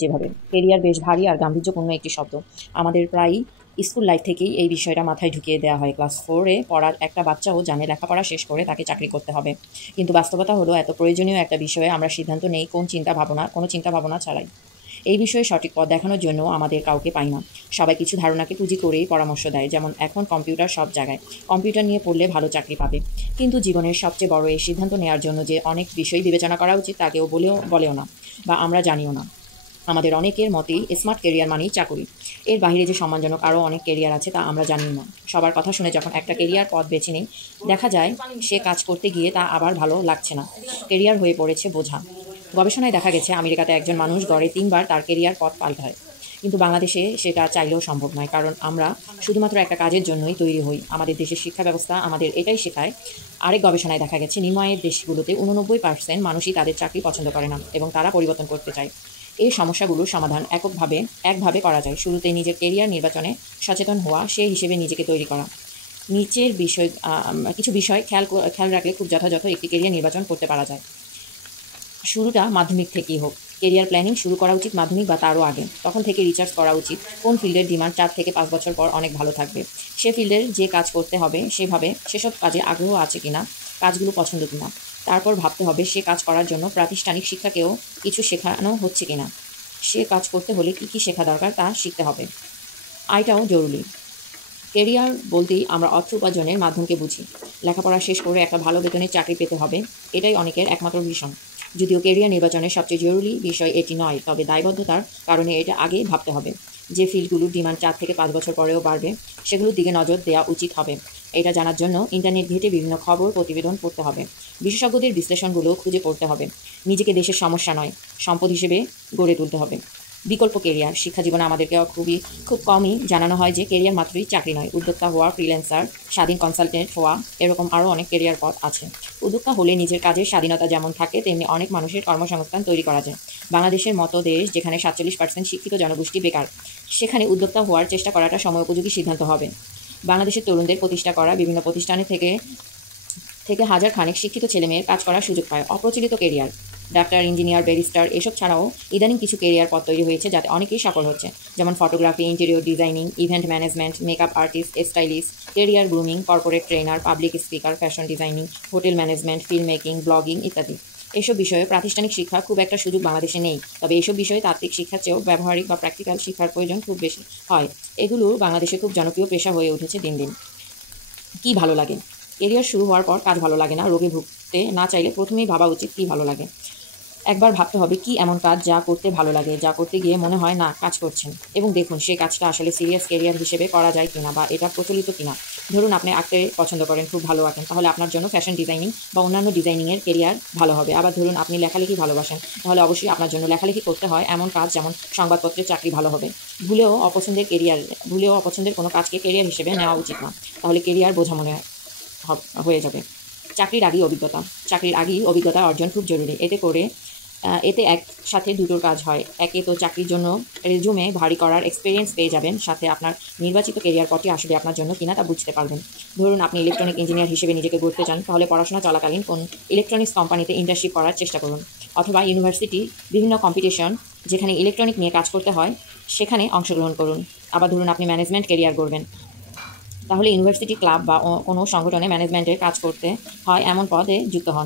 যেভাবে কেরিয়ার বেশ ভারী আর গাম্ভীর্যপূর্ণ একটি শব্দ। আমাদের প্রায়ই স্কুল লাইফ থেকেই এই বিষয়টা মাথায় ঢুকিয়ে দেওয়া হয়। ক্লাস 4-এ পড়ার একটা বাচ্চাও জানে লেখাপড়া শেষ করে তাকে চাকরি করতে হবে। কিন্তু বাস্তবতা হলো এত প্রয়োজনীয় একটা বিষয়ে আমরা সিদ্ধান্ত নেই কোনো চিন্তা ভাবনা ছাড়াই। এই বিষয়ে সঠিক পথ দেখানোর জন্য আমাদের কাউকে পাই না। সবাই কিছু ধারণাকে পুঁজি করেই পরামর্শ দেয়, যেমন এখন কম্পিউটার সব জায়গায়, কম্পিউটার নিয়ে পড়লে ভালো চাকরি পাবে। কিন্তু জীবনের সবচেয়ে বড় এই সিদ্ধান্ত নেওয়ার জন্য যে অনেক বিষয় বিবেচনা করা উচিত তা কেউ বলেও না, বা আমরা জানিও না। আমাদের অনেকের মতেই স্মার্ট কেরিয়ার মানেই চাকুরি। এর বাইরে যে সম্মানজনক আরও অনেক কেরিয়ার আছে তা আমরা জানি না। সবার কথা শুনে যখন একটা কেরিয়ার পথ বেছে নিই, দেখা যায় সে কাজ করতে গিয়ে তা আবার ভালো লাগছে না। কেরিয়ার হয়ে পড়েছে বোঝা। গবেষণায় দেখা গেছে আমেরিকাতে একজন মানুষ গড়ে 3 বার তার কেরিয়ার পথ পাল্টায়। কিন্তু বাংলাদেশে সেটা চাইলেও সম্ভব নয়, কারণ আমরা শুধুমাত্র একটা কাজের জন্যই তৈরি হই। আমাদের দেশের শিক্ষা ব্যবস্থা আমাদের এটাই শেখায়। আরেক গবেষণায় দেখা গেছে নিম্নায়ের দেশগুলোতে 89% মানুষই তাদের চাকরি পছন্দ করে না এবং তারা পরিবর্তন করতে চায়। এই সমস্যাগুলোর সমাধান একভাবে করা যায়। শুরুতে নিজের কেরিয়ার নির্বাচনে সচেতন হওয়া, সে হিসেবে নিজেকে তৈরি করা। নিচের কিছু বিষয় খেয়াল রাখলে খুব যথাযথ একটি কেরিয়ার নির্বাচন করতে পারা যায়। শুরুটা মাধ্যমিক থেকেই হোক। কেরিয়ার প্ল্যানিং শুরু করা উচিত মাধ্যমিক বা তারও আগে। তখন থেকে রিসার্চ করা উচিত কোন ফিল্ডের ডিমান্ড 4 থেকে 5 বছর পর অনেক ভালো থাকবে। সে ফিল্ডের যে কাজ করতে হবে সেসব কাজে আগ্রহ আছে কিনা, কাজগুলো পছন্দ কিনা। তারপর ভাবতে হবে সে কাজ করার জন্য প্রাতিষ্ঠানিক শিক্ষাকেও কিছু শেখানো হচ্ছে কিনা। সে কাজ করতে হলে কী কী শেখা দরকার তা শিখতে হবে। আয়টাও জরুরি। কেরিয়ার বলতেই আমরা অর্থ উপার্জনের মাধ্যমকে বুঝি। লেখাপড়া শেষ করে একটা ভালো বেতনের চাকরি পেতে হবে, এটাই অনেকের একমাত্র ভীষণ। যদিও কেরিয়ার নির্বাচনের সবচেয়ে জরুরি বিষয় এটি নয়, তবে দায়বদ্ধতার কারণে এটা আগেই ভাবতে হবে। যে ফিল্ডগুলোর ডিমান্ড 4 থেকে 5 বছর পরেও বাড়বে, সেগুলোর দিকে নজর দেওয়া উচিত হবে। এটা জানার জন্য ইন্টারনেট ঘেঁটে বিভিন্ন খবর প্রতিবেদন পড়তে হবে। বিশেষজ্ঞদের বিশ্লেষণগুলো খুঁজে পড়তে হবে। নিজেকে দেশের সমস্যা নয়, সম্পদ হিসেবে গড়ে তুলতে হবে। বিকল্প কেরিয়ার শিক্ষা জীবনে আমাদেরকে খুব কমই জানানো হয় যে কেরিয়ার মাত্রই চাকরি নয়। উদ্যোক্তা হওয়া, ফ্রিল্যান্সার, স্বাধীন কনসালটেন্ট হওয়া, এরকম আরও অনেক কেরিয়ার পথ আছে। উদ্যোক্তা হলে নিজের কাজের স্বাধীনতা যেমন থাকে, তেমনি অনেক মানুষের কর্মসংস্থান তৈরি করা যায়। বাংলাদেশের মতো দেশ যেখানে 47% শিক্ষিত জনগোষ্ঠী বেকার, সেখানে উদ্যোক্তা হওয়ার চেষ্টা করাটা সময়োপযোগী সিদ্ধান্ত হবে। বাংলাদেশের তরুণদের প্রতিষ্ঠা করা বিভিন্ন প্রতিষ্ঠানে থেকে হাজার খানেক শিক্ষিত ছেলেমেয়ের কাজ করার সুযোগ পায়। অপ্রচলিত কেরিয়ার ডাক্তার, ইঞ্জিনিয়ার, ব্যারিস্টার এসব ছাড়াও ইদানিং কিছু কেরিয়ার পথ তৈরি হয়েছে যাতে অনেকেই সফল হচ্ছে, যেমন photography, interior designing, event management, makeup artist, stylist, career grooming, corporate trainer, public speaker, fashion designing, hotel management, film making, blogging ইত্যাদি। এসব বিষয়ে প্রাতিষ্ঠানিক শিক্ষা খুব একটা সুযোগ বাংলাদেশে নেই, তবে এইসব বিষয়ে তাত্ত্বিক শিক্ষার চেয়েও ব্যবহারিক বা প্র্যাকটিক্যাল শিক্ষার প্রয়োজন খুব বেশি হয়। এগুলো বাংলাদেশে খুব জনপ্রিয় পেশা হয়ে উঠেছে দিন দিন। কী ভালো লাগে? কেরিয়ার শুরু হওয়ার পর কাজ ভালো লাগে না, রোগে ভুগতে না চাইলে প্রথমেই ভাবা উচিত কী ভালো লাগে। একবার ভাবতে হবে কী এমন কাজ যা করতে ভালো লাগে, যা করতে গিয়ে মনে হয় না কাজ করছেন, এবং দেখুন সে কাজটা আসলে সিরিয়াস কেরিয়ার হিসেবে করা যায় কিনা বা এটা প্রচলিত কিনা। ধরুন আপনি আঁকতে পছন্দ করেন, খুব ভালো আঁকেন, তাহলে আপনার জন্য ফ্যাশন ডিজাইনিং বা অন্যান্য ডিজাইনিংয়ের কেরিয়ার ভালো হবে। আবার ধরুন আপনি লেখালেখি ভালোবাসেন, তাহলে অবশ্যই আপনার জন্য লেখালেখি করতে হয় এমন কাজ যেমন সংবাদপত্রের চাকরি ভালো হবে। ভুলেও অপছন্দের কোনো কাজকে কেরিয়ার হিসেবে নেওয়া উচিত না, তাহলে কেরিয়ার বোঝা মনে হয়ে যাবে। চাকরির আগেই অভিজ্ঞতা অর্জন খুব জরুরি। এতে একসাথে দুটোর কাজ হয়। একে তো চাকরির জন্য রেজুমে ভারী করার এক্সপিরিয়েন্স পেয়ে যাবেন, সাথে আপনার নির্বাচিত কেরিয়ার পথটি আসলে আপনার জন্য কিনা তা বুঝতে পারবেন। ধরুন আপনি ইলেকট্রনিক ইঞ্জিনিয়ার হিসেবে নিজেকে গড়তে চান, তাহলে পড়াশোনা চলাকালীন কোন ইলেকট্রনিক্স কোম্পানিতে ইন্টার্নশিপ করার চেষ্টা করুন, অথবা ইউনিভার্সিটি বিভিন্ন কম্পিটিশন যেখানে ইলেকট্রনিক নিয়ে কাজ করতে হয় সেখানে অংশগ্রহণ করুন। আবার ধরুন আপনি ম্যানেজমেন্ট কেরিয়ার গড়বেন, তাহলে ইউনিভার্সিটি ক্লাব বা কোনো সংগঠনে ম্যানেজমেন্টের কাজ করতে হয় এমন পদে যুক্ত হন।